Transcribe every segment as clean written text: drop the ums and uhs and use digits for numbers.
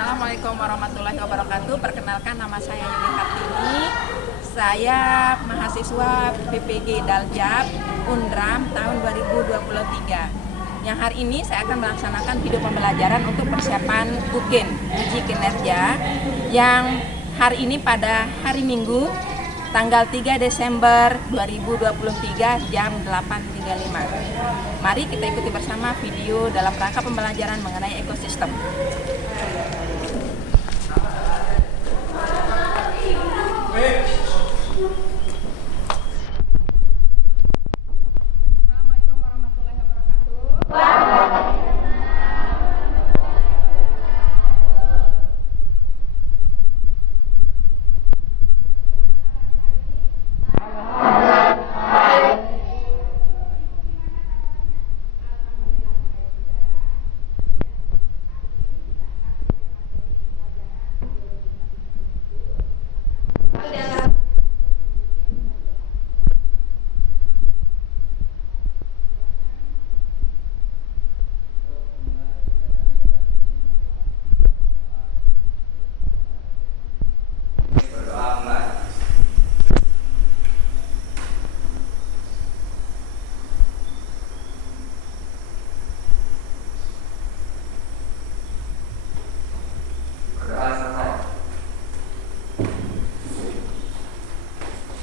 Assalamualaikum warahmatullahi wabarakatuh. Perkenalkan, nama saya Yuni Kartini. Saya mahasiswa PPG Daljab Undram tahun 2023. Yang hari ini saya akan melaksanakan video pembelajaran untuk persiapan UKIN, uji kinerja, yang hari ini pada hari Minggu tanggal 3 Desember 2023 jam 8.35. Mari kita ikuti bersama video dalam rangka pembelajaran mengenai ekosistem. Assalamualaikum warahmatullahi wabarakatuh.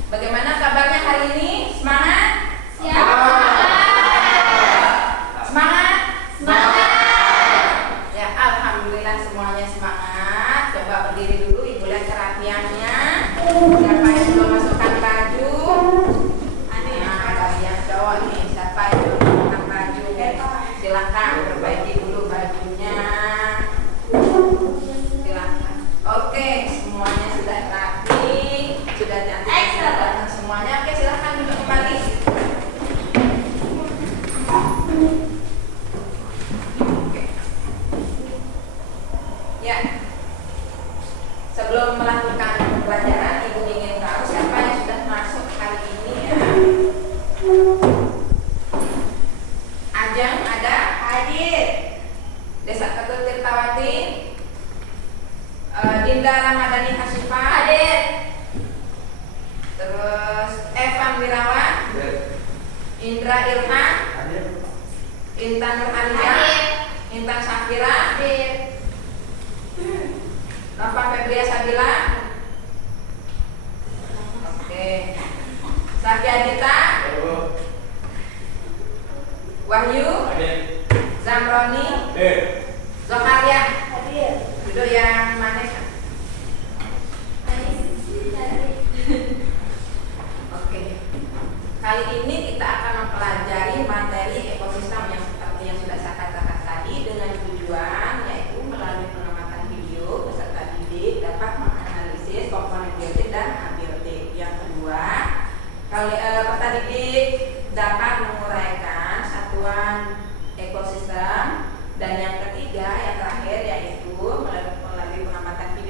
Bagaimana kabarnya hari ini? Semangat? Semangat? Ya, alhamdulillah semuanya semangat. Coba berdiri dulu, Ibu lihat kerapiannya. Siapa yang belum masukkan baju? Nah, kalian cowok nih, siapa yang belum masukkan baju? Silakan perbaiki dulu bajunya. Silakan. Oke, semuanya sudah rapi, sudah cantik, sudah datang semuanya. Oke, silakan duduk kembali. Oke. Ya. Sebelum melanjutkan pembelajaran, Ibu ingin tahu siapa yang sudah masuk hari ini ya. Ajeng ada? Hadir. Desa Ketut Tirtawati. Dinda Ramadhani Hasifah. Hadir. Terus Evan Wirawan. Hadir. Indra Ilhan. Hadir. Intan Nurhania. Hadir. Intan Safira. Hadir. Nova Febria Sabila. Oke. Saki Adita. Wahyu. Hadir. Zamroni. Hadir. Zoharia. Hadir. Duduk yang manis. Oke. Kali ini kita akan mempelajari materi ekosistem yang seperti yang sudah saya katakan tadi, dengan tujuan yaitu melalui pengamatan video peserta didik dapat menganalisis komponen biotik dan abiotik. Yang kedua, peserta didik dapat menguraikan satuan ekosistem, dan yang ketiga, yang terakhir yaitu melalui pengamatan video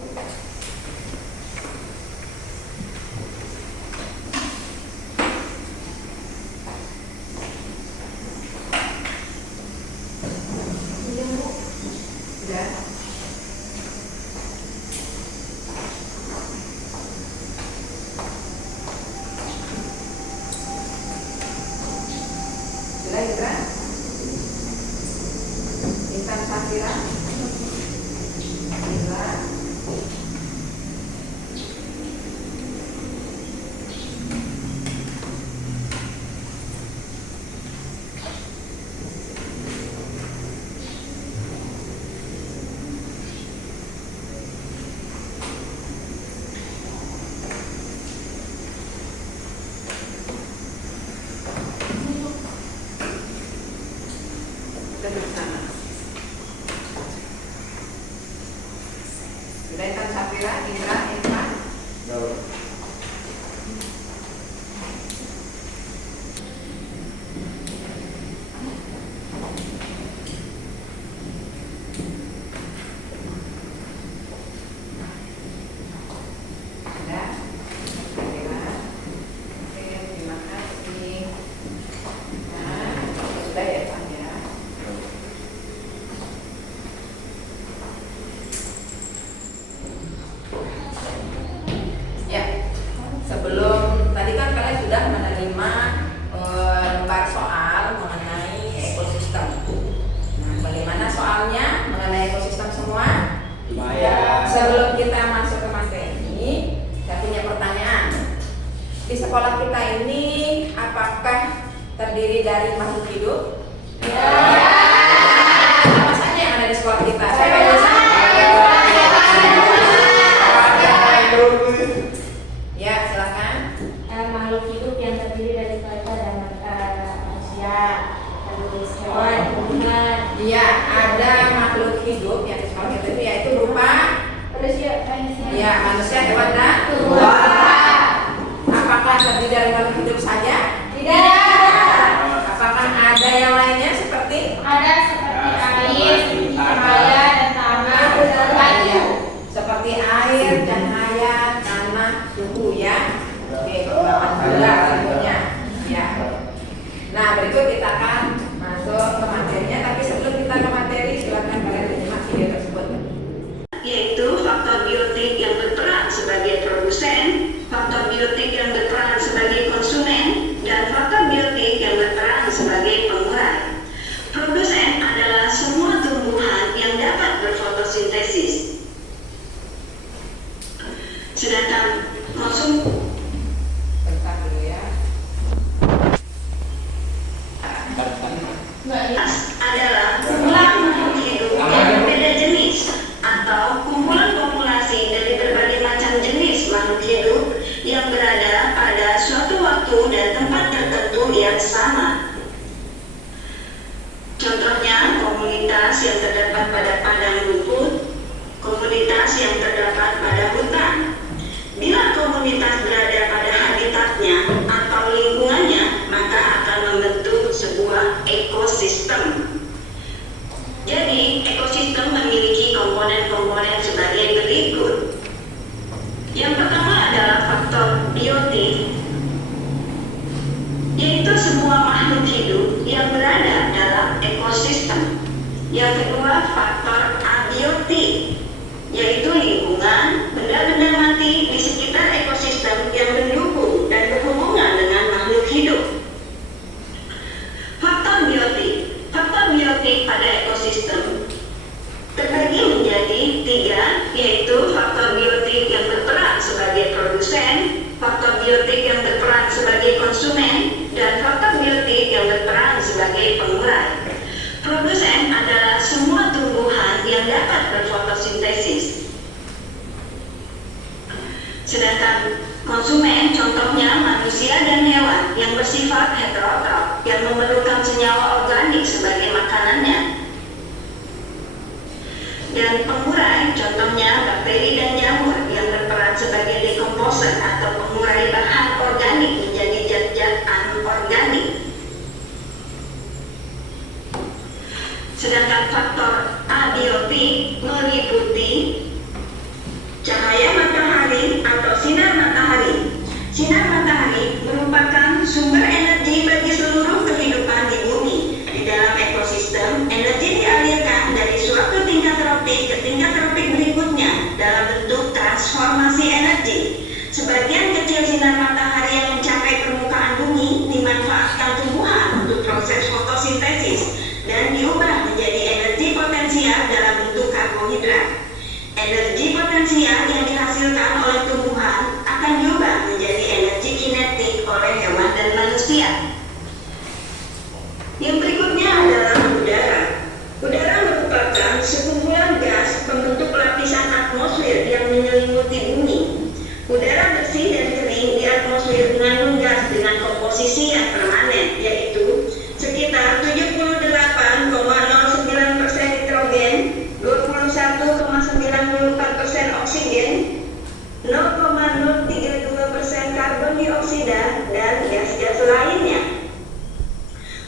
Indra, Intan Safira, Indra, Intan Safira, Indra, Irfan. Sebelum tadi kan kalian sudah menerima lembar soal mengenai ekosistem. Nah, bagaimana soalnya mengenai ekosistem semua? Lumayan. Sebelum kita masuk ke materi, saya punya pertanyaan. Di sekolah kita ini apakah terdiri dari makhluk hidup? Ya. Apa saja yang ada di sekolah kita? Siapa yang bisa? Ya, silakan. Makhluk hidup yang terdiri dari kita dan manusia, terus hewan, tumbuhan. Iya, ada makhluk hidup yang di sekolah kita itu yaitu berupa ya manusia, hewan dan tumbuhan. Apakah terdiri dari makhluk hidup saja? Tidak. Apakah ada yang lainnya seperti? Ada seperti air, cahaya, dan tanah, dan kayu. Seperti air, cahaya, tanah, suhu ya. Oke, kelembapan gula tentunya. Ya. Nah, berikut kita akan masuk ke materinya. Tapi sebelum kita ke materi, silakan kalian menyimak video tersebut. Yaitu faktor biotik yang berperan sebagai produsen, faktor biotik yang berperan sebagai konsumen, dan faktor biotik yang berperan sebagai pengurai. Produsen adalah semua tumbuhan yang dapat berfotosintesis. Sedangkan Bentar dulu ya. adalah kumpulan makhluk hidup yang berbeda jenis atau kumpulan populasi dari berbagai macam jenis makhluk hidup yang berada pada suatu waktu dan tempat tertentu yang sama. Contohnya komunitas yang terdapat pada padang rumput, komunitas yang terdapat pada hutan. Bila komunitas berada pada habitatnya atau lingkungannya, maka akan membentuk sebuah ekosistem. Jadi, ekosistem memiliki komponen-komponen sebagai berikut. Yang pertama adalah faktor biotik, yaitu semua makhluk hidup yang berada dalam ekosistem. Yang kedua, faktor abiotik, yaitu lingkungan, benda-benda mati di sekitar ekosistem yang mendukung dan berhubungan dengan makhluk hidup. Faktor biotik pada ekosistem terbagi menjadi 3, yaitu faktor biotik yang berperan sebagai produsen, faktor biotik yang berperan sebagai konsumen, dan faktor biotik yang berperan sebagai pengurai. Produsen adalah semua tumbuhan yang dapat berfotosintesis. Sedangkan konsumen contohnya manusia dan hewan yang bersifat heterotrof yang memerlukan senyawa organik sebagai makanannya. Dan pengurai contohnya bakteri dan jamur yang berperan sebagai dekomposer atau pengurai bahan organik menjadi zat-zat anorganik. Sedangkan faktor abiotik meliputi finansial yang dihasilkan oleh tumbuhan akan diubah menjadi energi kinetik oleh hewan dan manusia. Yang berikutnya adalah udara. Udara merupakan sekumpulan gas pembentuk lapisan atmosfer yang menyelimuti bumi. Udara bersih dan kering di atmosfer mengandung gas dengan komposisi yang permanen, yaitu sekitar 78,09% nitrogen, 21,94% oksigen, 0,032% karbon dioksida, dan gas-gas lainnya.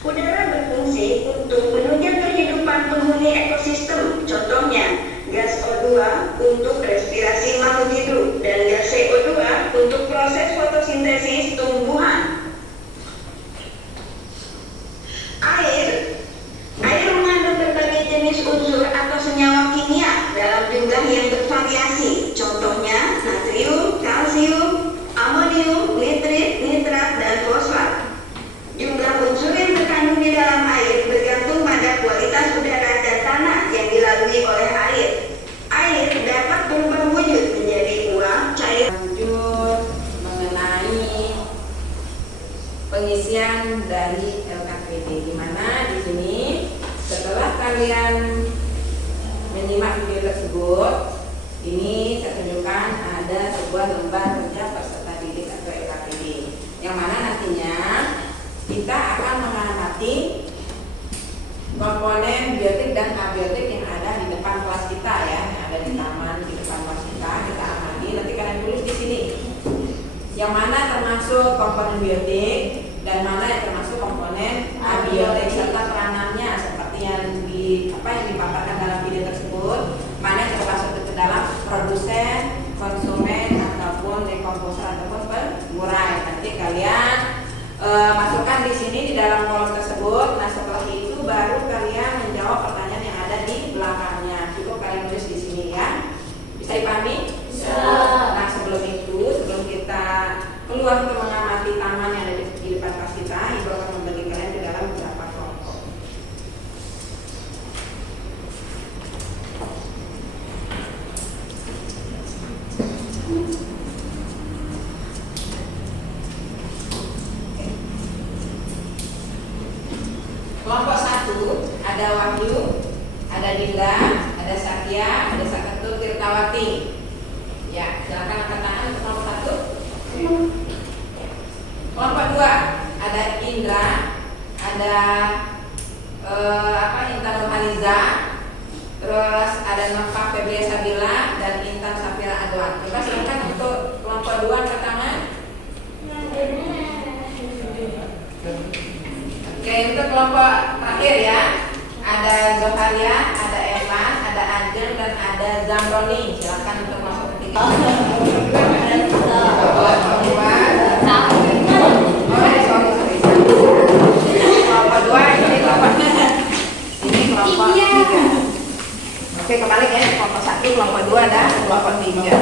Udara berfungsi untuk menunjang kehidupan penghuni ekosistem, contohnya gas O2 untuk respirasi makhluk hidup dan gas CO2 untuk proses fotosintesis tumbuhan. Air mengandung berbagai jenis unsur atau senyawa kimia dalam jumlah yang bervariasi, contohnya natrium, kalsium, amonium, nitrit, nitrat, dan fosfat. Jumlah unsur yang terkandung di dalam air bergantung pada kualitas udara dan tanah yang dilalui oleh air. Air dapat berubah wujud menjadi uap, cair. Lanjut mengenai pengisian dari LKPD, di mana di sini setelah kalian menyimak video tersebut, ini saya tunjukkan ada sebuah lembar kerja peserta didik atau LKPD, yang mana nantinya kita akan mengamati komponen biotik dan abiotik yang ada di depan kelas kita ya, yang ada di taman di depan kelas kita amati. Nanti kalian tulis di sini yang mana termasuk komponen biotik dan mana yang termasuk komponen abiotik serta peranannya seperti yang dipaparkan dalam video tersebut, mana yang termasuk ke dalam produsen, konsumen ataupun dekomposer ataupun pengurai. Nanti kalian masukkan di sini di dalam kolom tersebut. Nah, setelah itu baru kalian menjawab pertanyaan yang ada di belakangnya. Cukup kalian tulis di sini ya. Bisa dipahami? Bisa. Nah, sebelum kita keluar untuk mengamati taman yang ada di depan kelas kita, Ibu akan membagi kalian ke dalam beberapa kelompok. Kelompok 1 ada Wahyu, ada Dinda, ada Satya, ada Saketu Tirtawati. Ya, silakan angkat tangan untuk kelompok 1. Kelompok 2 ada Indra, ada Intan Nurhaliza, terus ada Nova Febria Sabila dan Intan Safira Adwan. Coba silakan untuk kelompok 2 angkat tangan. Oke, untuk kelompok terakhir ya, ada Zoharia, ada Evan, ada Ajeng, dan ada Zamroni. Silakan untuk masuk ketiga. Kelompok 2 ini kelompok 3. Oke, kembali ya, kelompok 1, kelompok 2 dan kelompok 3.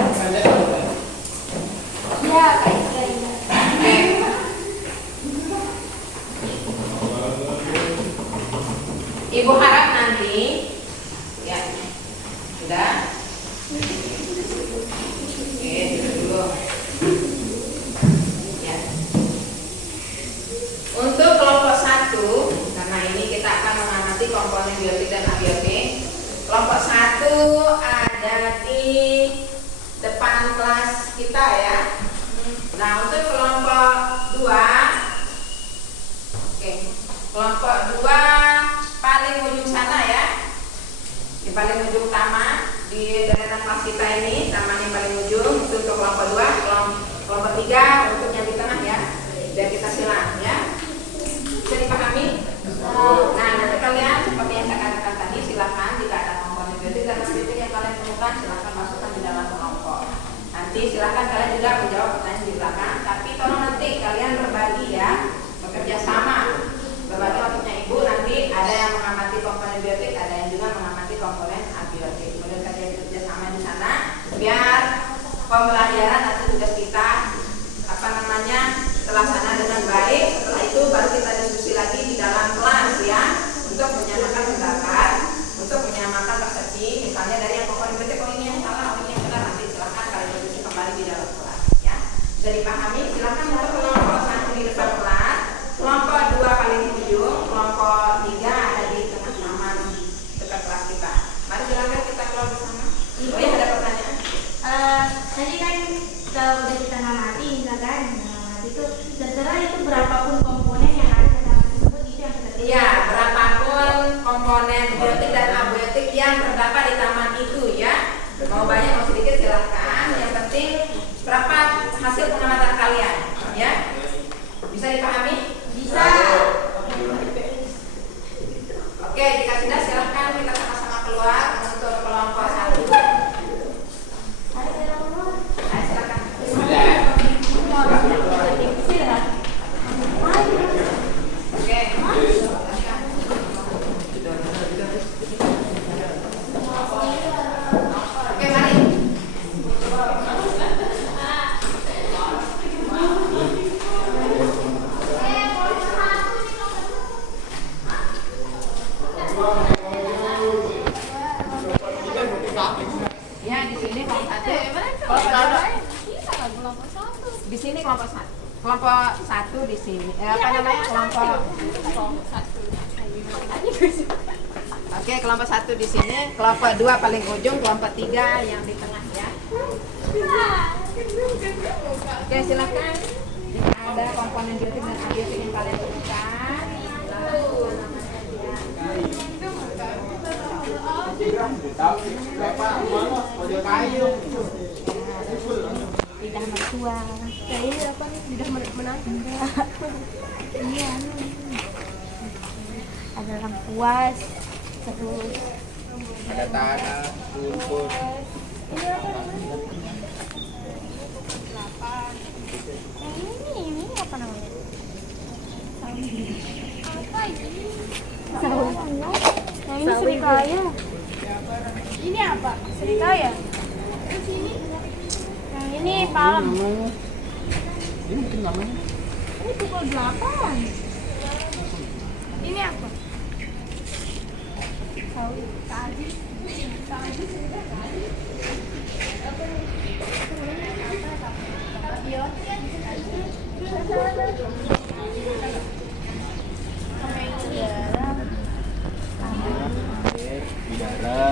Ya, Kak Isra. Oke. Ibu harap nanti ya sudah. Oke, dulu. Ya. Untuk kelompok 1, karena ini kita akan mengamati komponen biotik dan abiotik. Kelompok 1 ada di depan kelas kita ya. Nah, untuk kelompok 2, oke, kelompok 2 paling ujung sana ya, di paling ujung taman di deretan kelas kita ini, taman yang paling ujung. Itu untuk kelompok 2. Kelompok 3 untuk yang di tengah ya, biar kita silang ya. Bisa dipahami? Nah, nanti kalian seperti yang saya katakan tadi, silakan jika ada komponen biotik dan abiotik yang kalian temukan, silakan masukkan di dalam kelompok. Nanti silakan kalian juga menjawab pertanyaan di belakang, tapi tolong nanti kalian berbagi ya, bekerja sama. Berbagi maksudnya Ibu, nanti ada yang mengamati komponen biotik, ada yang juga mengamati komponen abiotik. Kemudian kalian bekerja sama di sana, biar pembelajaran atau tugas kita terlaksana dengan baik. Setelah itu baru kita diskusi lagi di dalam kelas ya, untuk menyamakan pendapat, untuk menyamakan persepsi. Misalnya dari yang komponen biotik, oh ini yang salah, oh ini yang benar, nanti Oke, jika sudah silakan kita sama-sama keluar untuk kelompok 1. Ayo silakan. Oke. Oke, mari. Ya, di sini kelompok 1. Di sini kelompok 1. Kelompok 1 di sini. Apa namanya? Kelompok Oke, kelompok 1 di sini, kelompok 2 paling ujung, kelompok 3 yang di tengah ya. Oke, silakan. Jika ada komponen biotik dan abiotik yang kalian temukan, lalu Lidah mertua. Ini apa nih? Lidah menantu. Iya. Ada lengkuas, terus ada tanah, rumput. ini apa namanya? Yang ini apa namanya? Apa ini? Sawi. Yang ini serikaya. Ini apa? Serikaya. Terus ini? Yang ini palem. Ini mungkin namanya. Ini pukul 8. Ini apa? Sawi. Tadi. Bidara.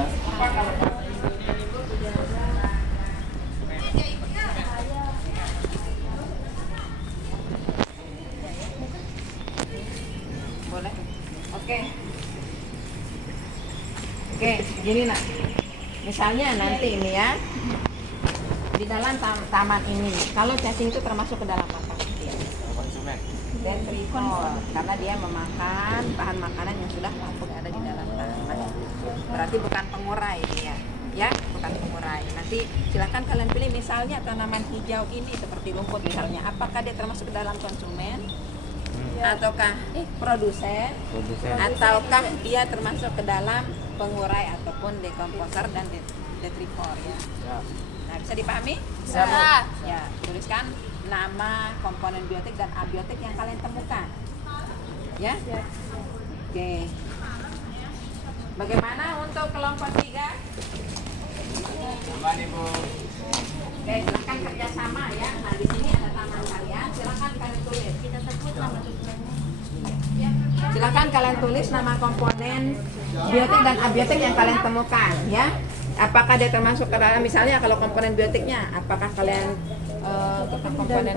boleh. Oke. Oke, gini nak. Misalnya nanti ini ya, di dalam taman ini, kalau cacing itu termasuk ke dalam apa? Konsumen. Detritivore, karena dia memakan bahan makanan yang sudah lampung ada di dalam taman. Berarti bukan pengurai dia, ya, bukan pengurai. Nanti silakan kalian pilih, misalnya tanaman hijau ini seperti rumput misalnya, apakah dia termasuk ke dalam konsumen? Ataukah produsen? Ataukah dia termasuk ke dalam pengurai ataupun dekomposer dan detritivore ya? Nah, bisa dipahami? Bisa. Ya, tuliskan nama komponen biotik dan abiotik yang kalian temukan. Ya? Oke. Bagaimana untuk kelompok 3? Apa nih, Bu? Oke, silakan kerjasama ya. Nah, di sini ada taman kalian, silakan kalian tulis. Kita sebut nama tujuannya. Silakan kalian tulis nama komponen biotik dan abiotik yang kalian temukan ya. Apakah dia termasuk ke dalam, misalnya kalau komponen biotiknya, apakah kalian komponen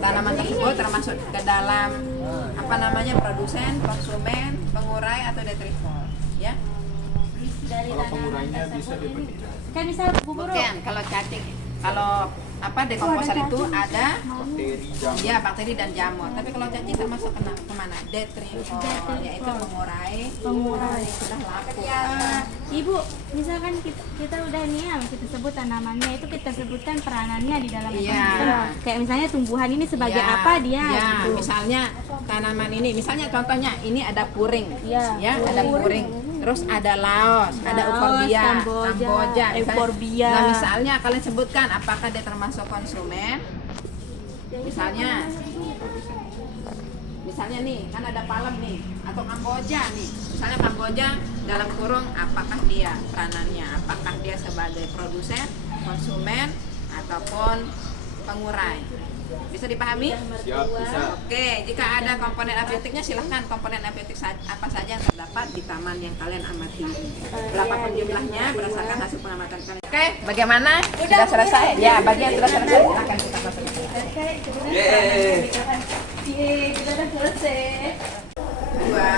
tanaman tersebut termasuk ke dalam apa namanya, produsen, konsumen, pengurai atau detritivore ya. Dari Kalau tanaman pengurainya bisa tersebut ini. dipertiga. Kan bisa bubur. Bukan, kalau cacing, kalau apa dekomposer itu ada Bakteri, jamur. ya bakteri dan jamur. Tapi kalau cacing termasuk kemana? Detritivore, yaitu pengurai sudah laku. Ibu, misalkan kita udah niam, kita sebut tanamannya, itu kita sebutkan peranannya di dalam Iya. ekosistem. Kayak misalnya tumbuhan ini sebagai Ya, apa dia ya, gitu. misalnya tanaman ini, misalnya contohnya ini ada puring, Iya. ya ada puring, terus ada laos, ada euforbia, Kamboja, misalnya. euforbia. Nah, misalnya kalian sebutkan apakah dia termasuk konsumen, misalnya nih kan ada palem nih atau Kamboja nih, misalnya Kamboja dalam kurung apakah dia peranannya, apakah dia sebagai produsen, konsumen ataupun pengurai. Bisa dipahami? Siap, bisa. Oke, jika ada komponen abiotiknya silahkan komponen abiotik apa saja yang terdapat di taman yang kalian amati. Berapapun jumlahnya berdasarkan hasil pengamatan kalian. Oke, bagaimana? Sudah selesai? Ya, bagian sudah selesai. Silahkan kita masuk. Yeay. Kita udah selesai. Dua.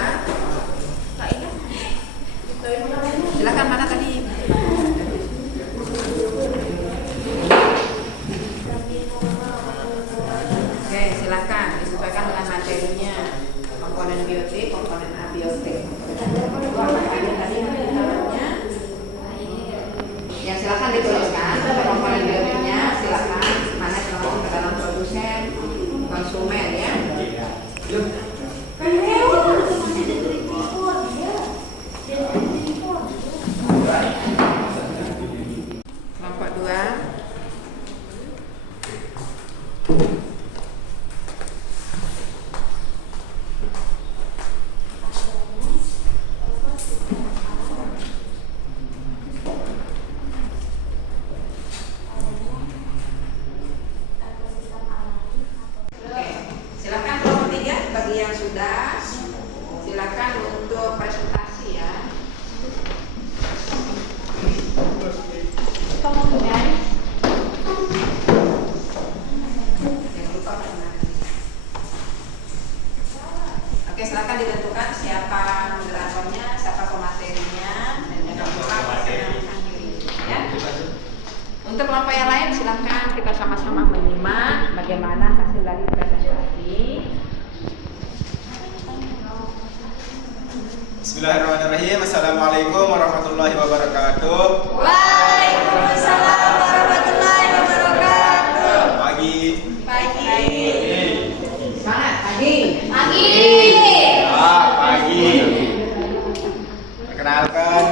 Silahkan, mana tadi? Oke, silakan disesuaikan dengan materinya. Komponen biotik, komponen abiotik. Untuk kelompok yang lain silakan kita sama-sama menyimak bagaimana hasil dari presentasi. Bismillahirrahmanirrahim. Assalamualaikum warahmatullahi wabarakatuh. Waalaikumsalam warahmatullahi wabarakatuh. Pagi. Semangat pagi. Pagi. Perkenalkan,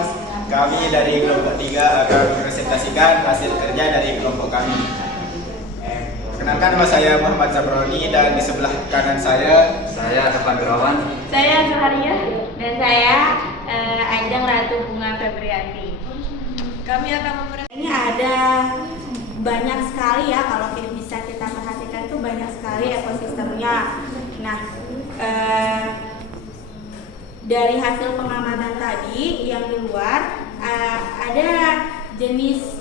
kami dari kelompok 3 akan presentasikan hasil kerja dari kelompok kami. Perkenalkan, nama saya Muhammad Zabroni dan di sebelah kanan saya Tepan Gerawan. Saya Suharia dan saya Ajeng Ratu Bunga Febrianti. Kami akan mempresentasikan. Ini ada banyak sekali ya, kalau bisa kita perhatikan tuh banyak sekali ekosistemnya. Nah, dari hasil pengamatan tadi yang di luar ada jenis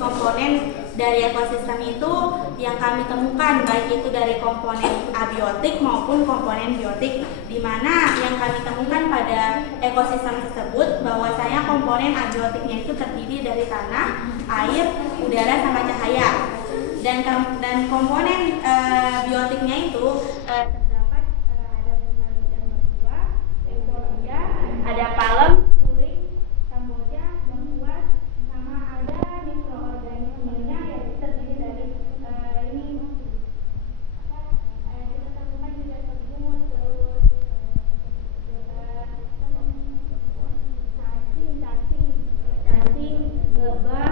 komponen dari ekosistem itu yang kami temukan, baik itu dari komponen abiotik maupun komponen biotik, di mana yang kami temukan pada ekosistem tersebut bahwasanya komponen abiotiknya itu terdiri dari tanah, air, udara, sama cahaya, dan komponen biotiknya itu terdapat ada bunga lidah mertua, euforbia, ada palem, kuring, kamboja, bengkuas, sama ada mikroorganismenya yang terdiri dari kita temukan juga semut, terus cacing, lebah,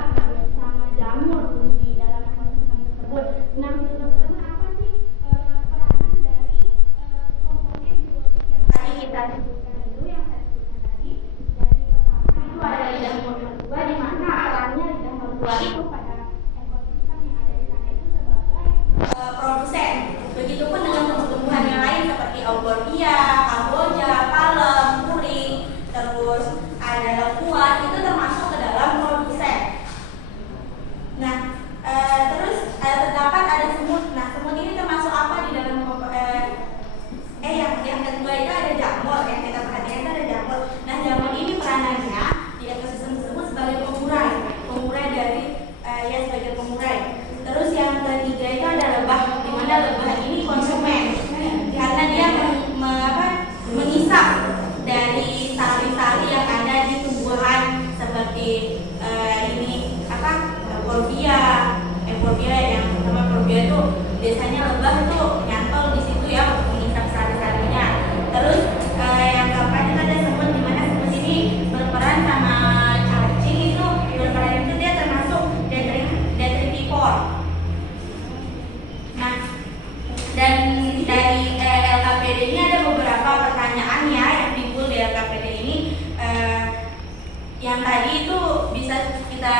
sama jamur di dalam ekosistem tersebut. Nah, terutama apa sih peranan dari komponen biotik yang tadi kita sebutkan dulu, yang saya sebutkan tadi. Dari pertama itu ada lidah mertua, di mana perannya lidah mertua itu pada ekosistem yang ada di sana itu sebagai produsen. Begitupun dengan tumbuh-tumbuhan yang lain seperti euforbia, kamboja, palem, kuring, terus ada lengkuas, itu termasuk ke dalam produsen. Nah, terus terdapat ada semut. Nah, semut ini termasuk apa di dalam yang kedua itu ada jamur, yang kita perhatikan itu ada jamur. Nah, jamur ini peranannya di ekosistem tersebut sebagai pengurai dari sebagai pengurai. Terus yang ketiga itu ada lebah, di mana lebah ini konsumen karena dia mengisap dari sari-sari yang ada di tumbuhan seperti euforbia yang pertama. Euforbia itu biasanya lebah itu nyantol di situ ya untuk mengisap sari-sarinya. Terus yang keempat itu ada semut, di mana semut ini berperan sama cacing, itu berperan itu dia termasuk detritivor. Nah, dan dari LKPD ini ada beberapa pertanyaan ya yang timbul di LKPD ini, yang tadi itu bisa kita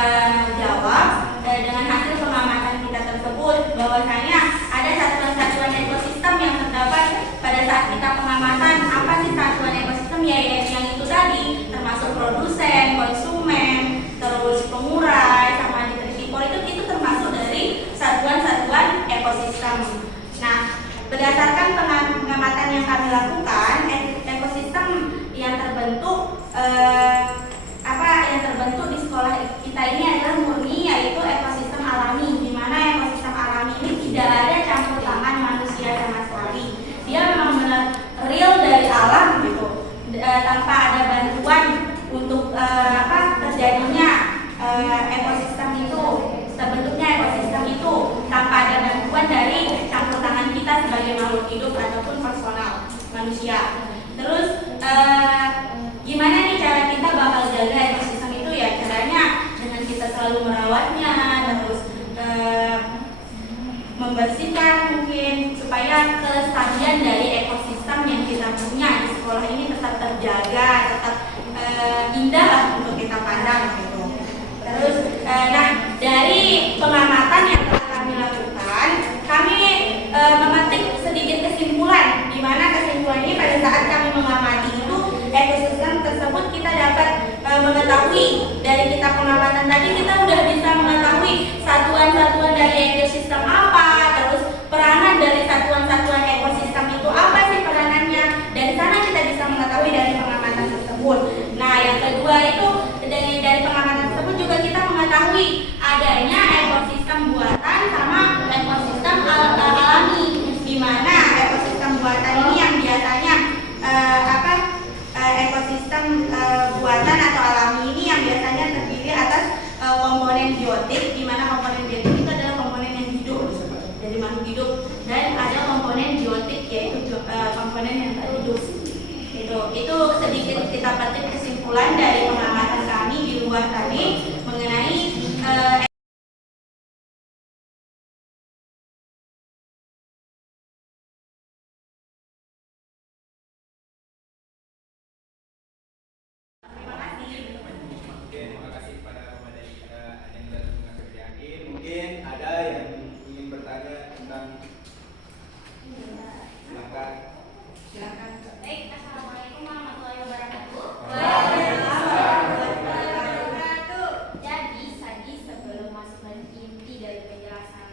jawab dengan hasil pengamatan kita tersebut, bahwasanya ada satuan-satuan ekosistem yang terdapat pada saat kita pengamatan. Apa sih satuan ekosistem? Ya, yang itu tadi termasuk produsen, konsumen, terus pengurai, sama detritivor, itu termasuk dari satuan-satuan ekosistem. Nah, berdasarkan pengamatan yang kami lakukan, ekosistem yang terbentuk di sekolah kita ini adalah murni, yaitu ekosistem alami, di mana ekosistem alami ini tidak ada campur tangan manusia sama sekali. Dia memang benar real dari alam gitu, tanpa ada bantuan untuk terjadinya ekosistem itu, terbentuknya ekosistem itu tanpa ada bantuan dari campur tangan kita sebagai makhluk hidup ataupun personal manusia. Terus gimana nih cara kita bakal jaga ekosistem itu? Ya, caranya dengan kita selalu merawatnya, terus membersihkan mungkin, supaya kelestarian dari ekosistem yang kita punya di sekolah ini tetap terjaga, tetap indah lah untuk kita pandang gitu. Terus nah, dari pengamatan yang telah kami lakukan, kami memetik sedikit kesimpulan, di mana kesimpulan ini pada saat kami mengamati itu ekosistem tersebut kita dapat mengetahui dari kita pengamatan tadi, kita udah bisa mengetahui satuan-satuan dari ekosistem apa, terus peranan dari satuan-satuan ekosistem itu apa sih peranannya. Dari sana kita bisa mengetahui dari pengamatan tersebut. Nah, yang kedua itu dari pengamatan tersebut juga kita mengetahui Gitu. Itu sedikit kita petik kesimpulan dari pengamatan kami di luar tadi mengenai Terima kasih kepada pemadai kita yang datang mengangkat yakin. Mungkin ada yang ingin bertanya tentang silakan. Baik, assalamualaikum warahmatullahi wabarakatuh. Jadi sebelum masuk ke inti dari penjelasan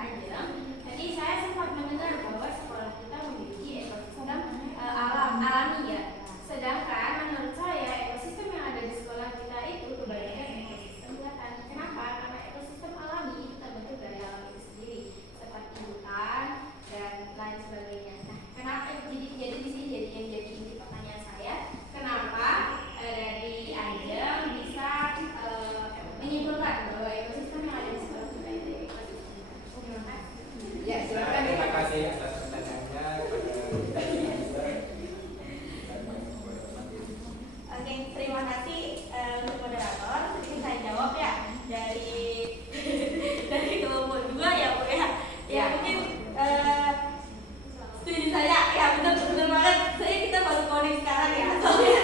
Ajeng, tadi saya sempat mendengar bahwa sekolah kita memiliki ekosistem alami ya. Sedangkan menurut saya ekosistem yang ada di sekolah kita itu kebanyakan ekosistem buatan. Kenapa? Karena ekosistem alami itu terbentuk dari alam itu sendiri, seperti hutan dan lain sebagainya. Nah, kenapa jadi di sini jadi inti pertanyaan saya, kenapa dari Ajeng bisa menyimpulkan bahwa ekosistem yang ada di sekolah kita itu ekosistem? Terima kasih. Ya, silakan. Terima kasih atas pertanyaannya kepada Oke, terima kasih untuk moderator. Sedikit saya jawab ya dari kelompok 2 ya Bu ya. Ya mungkin setuju saya ya, benar banget. Saya kita baru coding sekarang ya, soalnya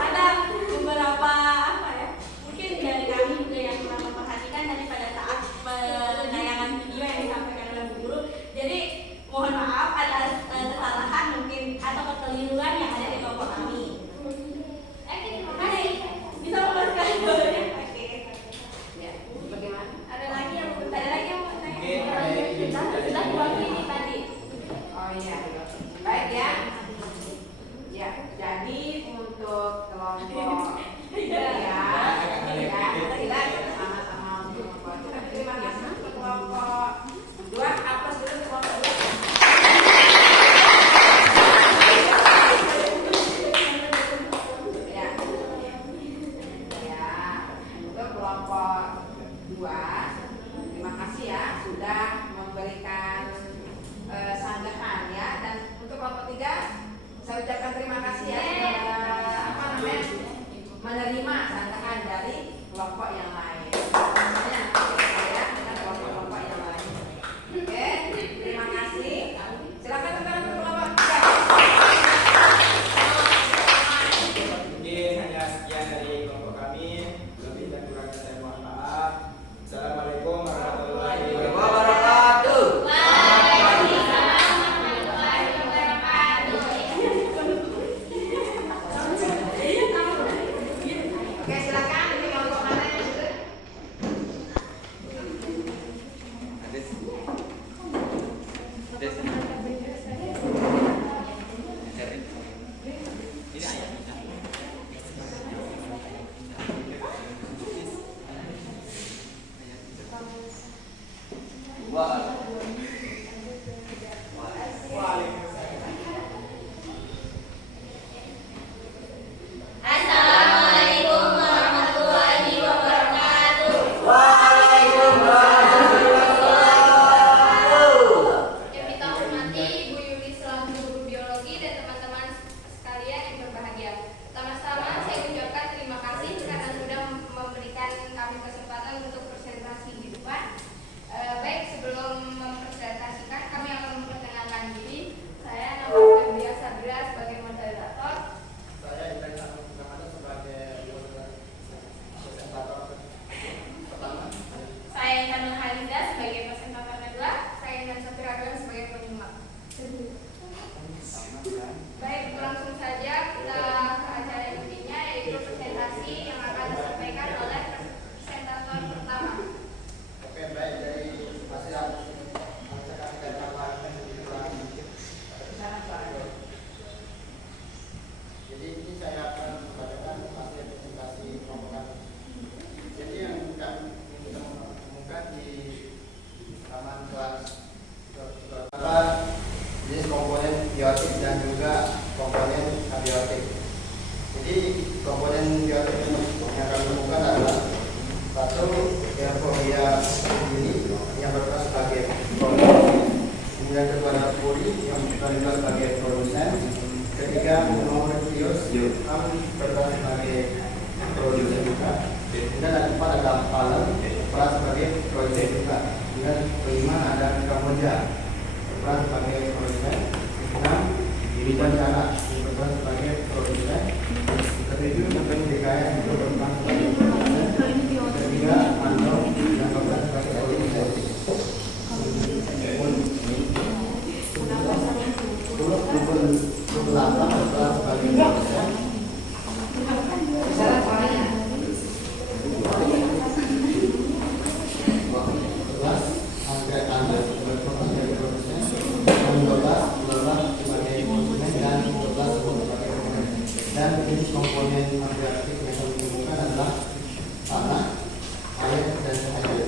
ada beberapa apa ya, mungkin dari kami juga yang kurang memperhatikan tadi pada saat penayangan video yang disampaikan oleh Bu Guru. Jadi mohon maaf atas kesalahan mungkin atau kekeliruan yang ada di kelompok kami. Terima kasih. Bisa melepaskan jawabannya? Oke. Ya, bagaimana? Ada lagi yang mau bertanya? Mungkin ada yang ingin Sudah ini tadi. Oh iya, baik ya. Ya, jadi untuk kelompok ya, kita sama-sama untuk terima kasih untuk kelompok 2. Apa dulu kelompok 2? Ya, untuk kelompok 2, terima kasih ya sudah memberikan sanggahan ya, dan untuk kelompok 3 saya ucapkan terima kasih ya sudah menerima sanggahan dari kelompok yang lain. Semuanya ya dengan kelompok-kelompok yang lain. Oke, terima kasih. Silakan untuk kelompok 3. mungkin hanya sekian dari kelompok kami. Lebih dan kurangnya saya mohon maaf. Assalamualaikum warahmatullahi wabarakatuh. Oke, silakan ini kelompok mana yang sudah? Assalamualaikum warahmatullahi wabarakatuh. Yang kita hormati Ibu Yuli selaku guru biologi dan teman-teman sekalian yang berbahagia. Pertama-tama saya ucapkan terima kasih karena sudah memberikan kami kesempatan untuk presentasi di depan. Baik, sebelum mempresentasikan kami akan memperkenalkan diri. Saya nama Febria Sabira sebagai moderator. Saya Ibrahim Muhammad sebagai presentator pertama. Saya Intan Haliza sebagai presentator kedua. Saya Intan Safira sebagai penyimak. Baik, langsung saja kita ke acara intinya, yaitu presentasi yang akan disampaikan oleh presentator pertama. Oke, baik, dari hasil jadi ini saya akan membacakan hasil presentasi kelompok kami. Jadi yang kami kita temukan di taman kelas jenis komponen biotik dan juga komponen abiotik. Jadi komponen biotik yang kami temukan adalah satu, Erforia sendiri yang berperan sebagai produsen, kemudian kedua adalah puri yang berperan sebagai produsen, Ketiga, nomor kios kami berperan sebagai produsen juga. Dan ada 4 ada Palang berperan sebagai produsen juga. Dan kelima ada Kamboja berperan sebagai produsen. 6 Bidan Jala berperan sebagai produsen. Ketujuh Mungkin DKS juga berperan sebagai produsen. Ketiga Andong yang berperan sebagai produsen. Dan jenis komponen radioaktif yang kami temukan adalah tanah, air, dan air.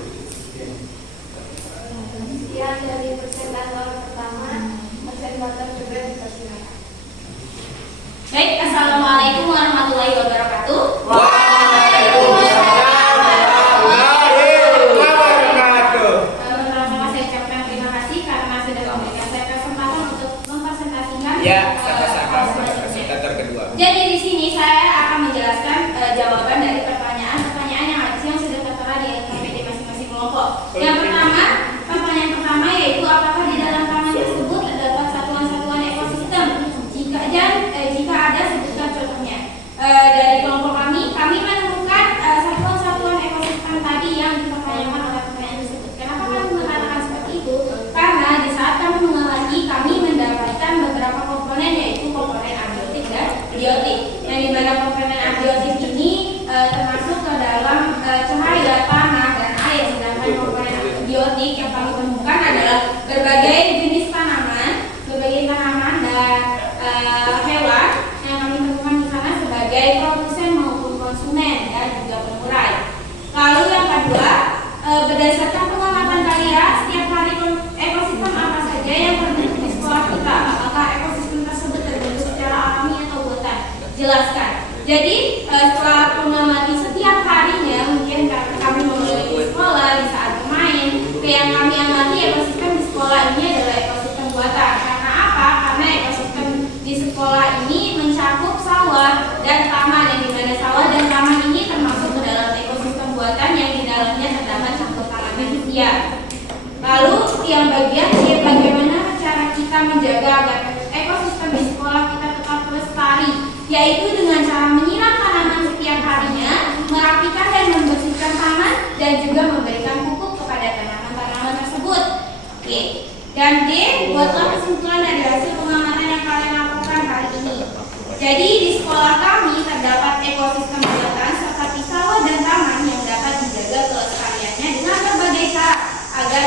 Sekian dari presentator pertama, presentator juga dipersilakan. Baik, assalamualaikum warahmatullahi wabarakatuh. Pertama saya ucapkan terima kasih karena sudah memberikan saya kesempatan untuk mempresentasikan. Sama-sama presentator kedua. Jadi di sini saya akan menjelaskan jawaban dari pertanyaan yang sudah tertera di LKPD masing-masing kelompok. Yang pertama, pertanyaan pertama yaitu apakah di dalam taman tersebut terdapat satuan-satuan ekosistem? Jika ada sebutkan contohnya. Dari kelompok kami menemukan satuan-satuan ekosistem tadi yang dipertanyakan oleh pertanyaan tersebut. Kenapa kami mengatakan seperti itu? Karena di saat kami mengulangi, kami mendapatkan beberapa komponen yaitu komponen abiotik dan biotik. Yang dimana komponen abiotik ini termasuk ke dalam cahaya, tanah, dan air. Sedangkan komponen biotik yang kami temukan adalah berbagai jenis tanaman dan hewan yang kami temukan di sana sebagai produsen maupun konsumen dan juga pengurai. Lalu yang kedua, berdasarkan pengamatan kalian, setiap hari ekosistem apa saja yang terbentuk di sekolah kita? Apakah ekosistem tersebut terbentuk secara alami atau buatan? Jelaskan. Jadi setelah mengamati setiap harinya, mungkin kami memiliki sekolah di saat bermain, yang kami amati ekosistem di sekolah ini adalah ekosistem buatan. Karena apa? Karena ekosistem di sekolah ini mencakup sawah dan taman, yang dimana sawah dan taman ini termasuk ke dalam ekosistem buatan yang di dalamnya terdapat campur tangan manusia. Lalu yang bagian C, bagaimana cara kita menjaga agar ekosistem di sekolah kita tetap lestari, yaitu dengan cara menyiram tanaman setiap harinya, merapikan dan membersihkan taman, dan juga memberikan pupuk kepada tanaman-tanaman tersebut. Oke. Dan D, buatlah kesimpulan dari hasil pengamatan yang kalian lakukan hari ini. Jadi di sekolah kami terdapat ekosistem buatan seperti sawah dan taman yang dapat dijaga kelestariannya dengan berbagai cara agar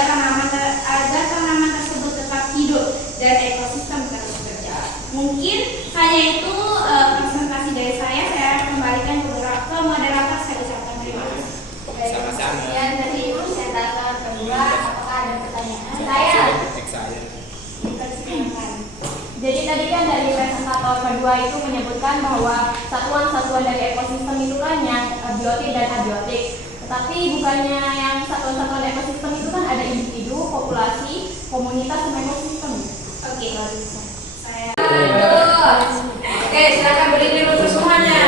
tanaman tersebut tetap hidup dan ekosistem terus berjalan. Mungkin hanya itu presentasi dari saya kembalikan ke moderator. Saya ucapkan terima kasih. Sama-sama. Sekian dari presentator kedua, apakah ada pertanyaan? Saya. Jadi tadi kan dari presentator kedua itu menyebutkan bahwa satuan-satuan dari ekosistem itu kan yang biotik dan abiotik. Tetapi bukannya yang satuan-satuan ekosistem itu kan ada individu, populasi, komunitas, dan ekosistem. Oke, saya. Oke, silakan berdiri dulu semuanya.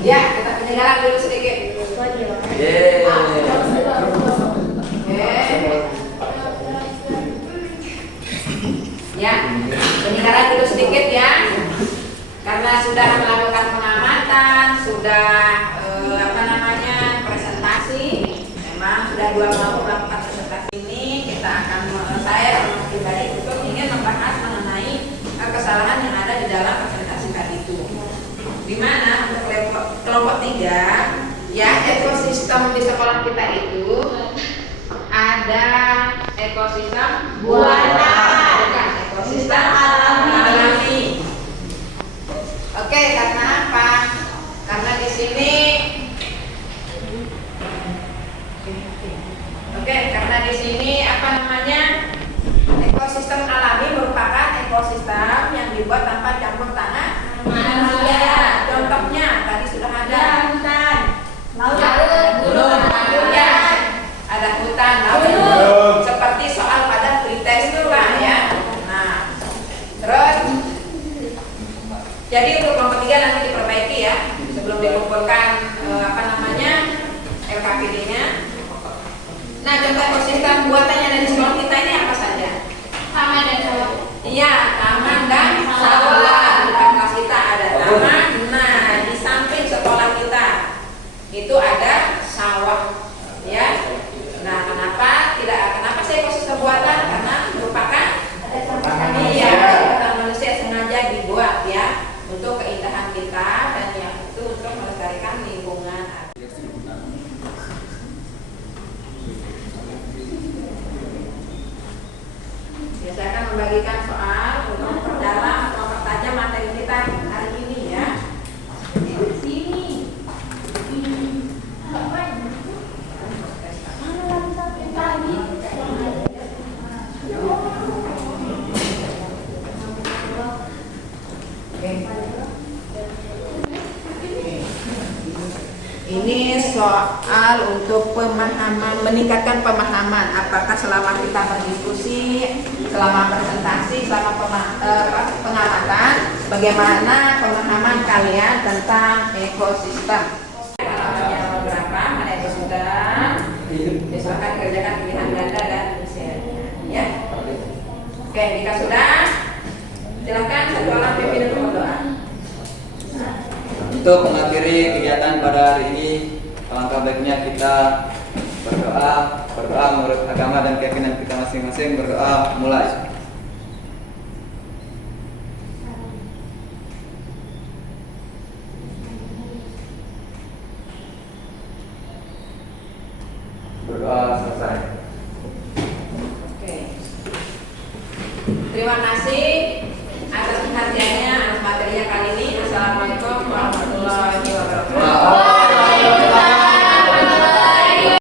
Ya, kita pendengaran dulu sedikit. Ya, pendengaran dulu sedikit ya. Karena sudah melakukan pengamatan, sudah presentasi. Memang sudah 2 kelompok melakukan presentasi ini. Saya pribadi untuk ingin membahas mengenai kesalahan yang ada di dalam presentasi tadi itu. Di mana untuk kelompok 3 ya, ekosistem di sekolah kita itu ada ekosistem buatan, bukan ekosistem alami. Oke, karena apa? Karena di sini ekosistem alami merupakan ekosistem Jadi untuk kelompok 3 nanti diperbaiki ya sebelum dikumpulkan LKPD-nya. Nah, contoh ekosistem buatan yang ada di sekolah kita ini apa saja? Taman dan sawah. Iya, taman dan sawah. Di kelas kita ada taman. Nah, di samping sekolah kita itu ada sawah, ya. Nah, kenapa sih ekosistem buatan? Karena merupakan manusia sengaja dibuat ya untuk keindahan kita dan yang itu untuk melestarikan lingkungan. Ya, saya akan membagikan soal untuk memperdalam atau mempertajam materi kita hari ini ya. Sini. Ini soal untuk pemahaman, meningkatkan pemahaman. Apakah selama kita berdiskusi, selama presentasi, selama pengamatan, bagaimana pemahaman kalian tentang ekosistem? Halamannya berapa? Mana itu sudah? Silakan kerjakan pilihan ganda dan inisialnya, ya. Oke, jika sudah, silakan satu orang pimpin untuk berdoa. Untuk mengakhiri kegiatan pada hari ini, alangkah baiknya kita berdoa menurut agama dan keyakinan kita masing-masing. Berdoa mulai. Berdoa selesai. Oke. Terima kasih atas perhatiannya.